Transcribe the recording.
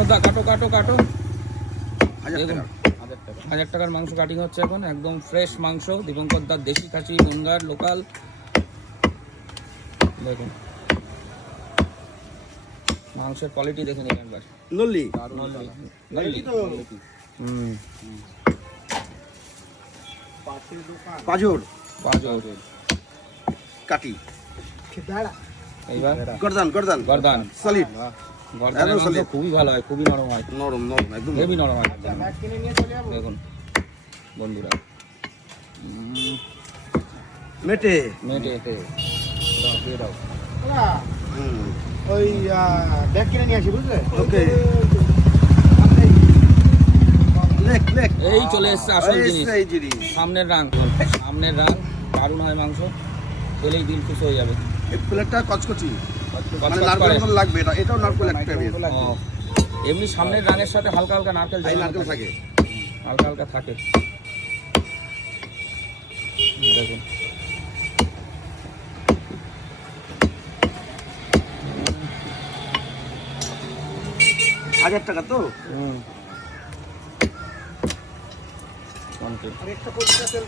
দীপঙ্করদা কাটো কাটো কাটো। 1000 টাকা। 1000 টাকার মাংস কাটিং হচ্ছে এখন, একদম ফ্রেশ মাংস, দীপঙ্করদার দেশি খাসি বনগার লোকাল। দেখুন মাংসের কোয়ালিটি দেখে নিন একবার। নল্লি। পাজর। কাটি। এইবার গর্দান গর্দান গর্দান। সলিড। গর্দানের মাংস খুবই ভালো হয়, খুবই নরম হয়, নরম নরম একদম হেভি নরম হয়। দেখুন বন্ধুরা, মেটে। মেটে ওই ব্যাগ কিনে নিয়ে আসি, বুঝলে? ওকে। Lake lake. এই চলে এসছে আসল জিনিস, এই জিনিস। সামনের রাং। সামনের রাং দারুণ হয় মাংস, খেলেই দিল খুশ হয়ে যাবে। এই প্লেটটা কচকচি, মানে কচকচ নারকেল করে। মতো লাগবে। এটাও নারকেল একটা বেশ। ও, এমনি সামনের রাঙের সাথে হালকা হালকা নারকেল এই জড়ানো নারকেল থাকে, থাকে। হালকা হালকা থাকে। দেখুন হাজার টাকা তো। কমপ্লিট। আর একটা পরিষ্কার তেল